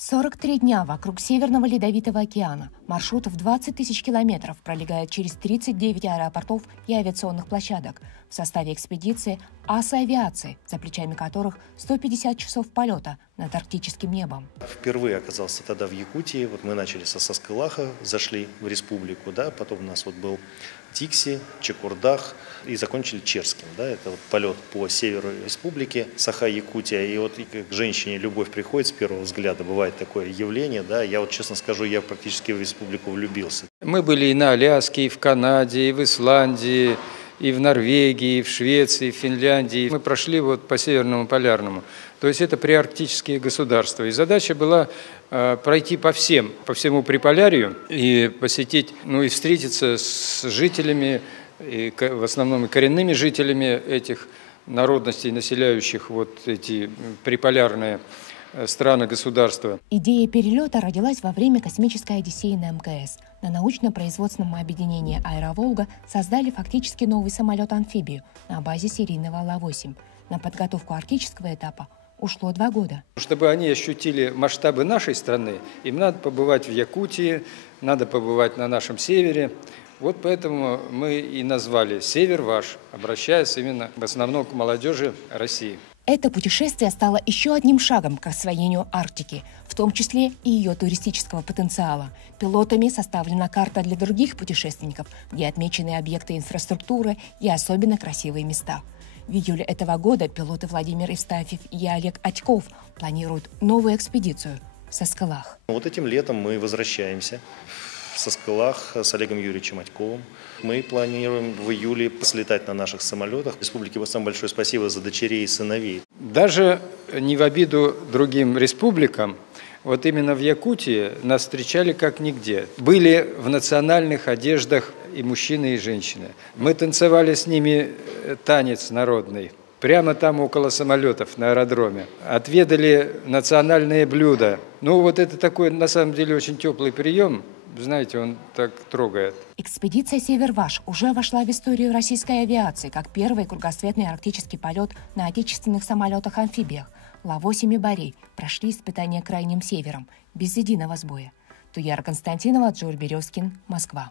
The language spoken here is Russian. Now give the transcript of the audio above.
43 дня вокруг Северного Ледовитого океана. Маршрут в 20 тысяч километров пролегает через 39 аэропортов и авиационных площадок. В составе экспедиции асы авиации, за плечами которых 150 часов полета над арктическим небом. Впервые оказался тогда в Якутии. Вот мы начали со Саскалаха, зашли в республику, да, потом у нас был Тикси, Чекурдах и закончили Черским. Да, это полет по северу республики, Саха-Якутия. И вот к женщине любовь приходит с первого взгляда, бывает такое явление. Да, я честно скажу, я практически в республику влюбился. Мы были и на Аляске, и в Канаде, и в Исландии, и в Норвегии, и в Швеции, и в Финляндии. Мы прошли по Северному полярному. То есть это приарктические государства. И задача была пройти по всему Приполярью и посетить, и встретиться с жителями, и в основном и коренными жителями этих народностей, населяющих эти приполярные страны, государства. Идея перелета родилась во время космической одиссеи на МКС. На научно-производственном объединении «Аэроволга» создали фактически новый самолет-амфибию на базе серийного Ла-8. На подготовку арктического этапа ушло 2 года. Чтобы они ощутили масштабы нашей страны, им надо побывать в Якутии, надо побывать на нашем севере. Вот поэтому мы и назвали «Север ваш», обращаясь именно в основном к молодежи России. Это путешествие стало еще одним шагом к освоению Арктики, в том числе и ее туристического потенциала. Пилотами составлена карта для других путешественников, где отмечены объекты инфраструктуры и особенно красивые места. В июле этого года пилоты Владимир Евстафьев и Олег Атьков планируют новую экспедицию в Саскалах. Этим летом мы возвращаемся в Саскалах с Олегом Юрьевичем Атьковым. Мы планируем в июле слетать на наших самолетах. Республике самое большое спасибо за дочерей и сыновей. Даже не в обиду другим республикам, именно в Якутии нас встречали как нигде. Были в национальных одеждах и мужчины, и женщины. Мы танцевали с ними танец народный. Прямо там около самолетов на аэродроме. Отведали национальные блюда. Это такой, на самом деле, очень теплый прием. Знаете, он так трогает. Экспедиция «Север ваш» уже вошла в историю российской авиации как первый кругосветный арктический полет на отечественных самолетах-амфибиях. Ла-8 и Борей прошли испытания крайним севером, без единого сбоя. Туяра Константинова, Джур Березкин, Москва.